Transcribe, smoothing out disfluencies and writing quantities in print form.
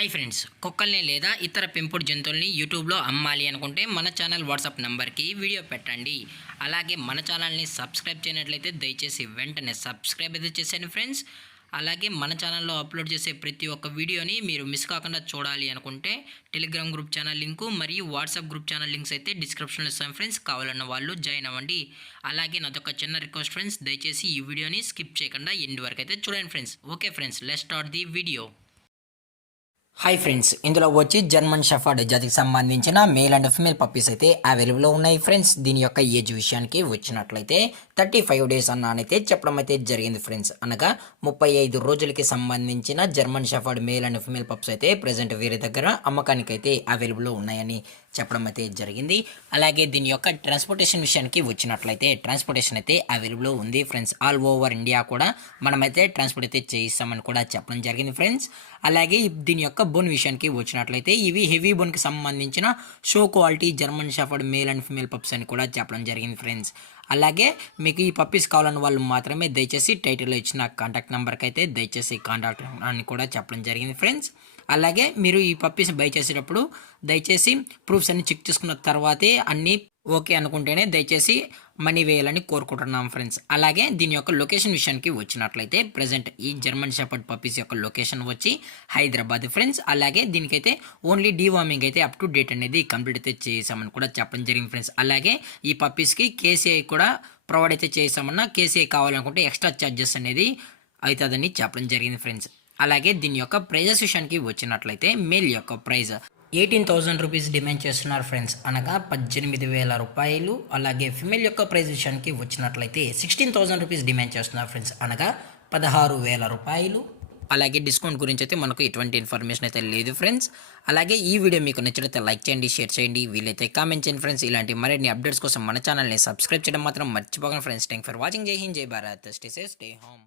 Hi friends, కుక్కల్ని లేదా ఇతర పెంపుడు జంతువుల్ని యూట్యూబ్లో అమ్మాలి అనుకుంటే మన ఛానల్ వాట్సాప్ నెంబర్కి వీడియో పెట్టండి. అలాగే మన ఛానల్ని సబ్స్క్రైబ్ చేయనట్లయితే దయచేసి వెంటనే సబ్స్క్రైబ్ అయితే చేసేయండి ఫ్రెండ్స్. అలాగే మన ఛానల్లో అప్లోడ్ చేసే ప్రతి ఒక్క వీడియోని మీరు మిస్ కాకుండా చూడాలి అనుకుంటే టెలిగ్రామ్ గ్రూప్ ఛానల్ లింకు మరియు వాట్సాప్ గ్రూప్ ఛానల్ లింక్స్ అయితే డిస్క్రిప్షన్లో ఇస్తాను ఫ్రెండ్స్. కావాలన్న వాళ్ళు జాయిన్ అవ్వండి. అలాగే నాదొక చిన్న రిక్వెస్ట్ ఫ్రెండ్స్, దయచేసి ఈ వీడియోని స్కిప్ చేయకుండా ఎండ్ వరకు అయితే చూడండి friends. Okay friends, let's start the video. Hi friends, ఇందులో వచ్చి జర్మన్ షెఫర్డ్ జాతికి సంబంధించిన మేల్ అండ్ ఫిమేల్ పప్పీస్ అయితే అవైలబుల్లో ఉన్నాయి ఫ్రెండ్స్. దీని యొక్క ఏజ్ విషయానికి వచ్చినట్లయితే 35 డేస్ అన్ననైతే చెప్పడం అయితే జరిగింది ఫ్రెండ్స్. అనగా 35 రోజులకి సంబంధించిన German shepherd male and female pups అయితే ప్రజెంట్ వీరి దగ్గర అమ్మకానికి అయితే అవైలబుల్లో ఉన్నాయని చెప్పడం అయితే జరిగింది. అలాగే దీని యొక్క ట్రాన్స్పోర్టేషన్ విషయానికి వచ్చినట్లయితే ట్రాన్స్పోర్టేషన్ అయితే అవైలబుల్లో ఉంది ఫ్రెండ్స్. ఆల్ ఓవర్ ఇండియా కూడా మనమైతే ట్రాన్స్పోర్ట్ అయితే చేయిస్తామని కూడా చెప్పడం జరిగింది ఫ్రెండ్స్. అలాగే దీని యొక్క బోన్ విషయానికి వచ్చినట్లయితే ఇవి హెవీ బోన్కి సంబంధించిన show quality German shepherd male and female pups అని కూడా చెప్పడం జరిగింది ఫ్రెండ్స్. అలాగే మీకు ఈ పప్పీస్ కావాలన్న వాళ్ళు మాత్రమే దయచేసి టైటిల్లో ఇచ్చిన కాంటాక్ట్ నెంబర్కి అయితే దయచేసి కాంటాక్ట్ అని కూడా చెప్పడం జరిగింది ఫ్రెండ్స్. అలాగే మీరు ఈ పప్పీస్ బై చేసేటప్పుడు దయచేసి ప్రూఫ్స్ అన్ని చెక్ చేసుకున్న తర్వాతే అన్నీ ఓకే అనుకుంటేనే దయచేసి మనీ వేయాలని కోరుకుంటున్నాం ఫ్రెండ్స్. అలాగే దీని యొక్క లొకేషన్ విషయానికి వచ్చినట్లయితే ప్రజెంట్ ఈ జర్మన్ షెపర్డ్ పప్పీస్ యొక్క లొకేషన్ వచ్చి హైదరాబాద్ ఫ్రెండ్స్. అలాగే దీనికైతే ఓన్లీ డీవార్మింగ్ అయితే అప్ టు డేట్ అనేది కంప్లీట్ అయితే చేసామని కూడా చెప్పడం జరిగింది ఫ్రెండ్స్. అలాగే ఈ పప్పీస్కి కేసీఐ కూడా ప్రొవైడ్ అయితే చేసామన్నా కేసీఐ కావాలనుకుంటే ఎక్స్ట్రా ఛార్జెస్ అనేది అవుతుందని చెప్పడం జరిగింది ఫ్రెండ్స్. అలాగే దీని యొక్క ప్రైజెస్ విషయానికి వచ్చినట్లయితే మేల్ యొక్క ప్రైజ్ 18,000 రూపీస్ డిమాండ్ చేస్తున్నారు ఫ్రెండ్స్, అనగా 18,000 రూపాయలు. అలాగే ఫిమేల్ యొక్క ప్రైజ్ విషయానికి వచ్చినట్లయితే 16,000 రూపీస్ డిమాండ్ చేస్తున్నారు ఫ్రెండ్స్, అనగా 16,000 రూపాయలు. అలాగే డిస్కౌంట్ గురించి అయితే మనకు ఎటువంటి ఇన్ఫర్మేషన్ అయితే లేదు ఫ్రెండ్స్. అలాగే ఈ వీడియో మీకు నచ్చినట్లయితే లైక్ చేయండి, షేర్ చేయండి, వీలైతే కామెంట్ చేయండి ఫ్రెండ్స్. ఇలాంటి మరిన్ని అప్డేట్స్ కోసం మన ఛానల్ని సబ్స్క్రైబ్ చేయడం మాత్రం మర్చిపోకండి ఫ్రెండ్స్. Thank for watching. జై హింద్, జై Bharat, stay safe, stay home.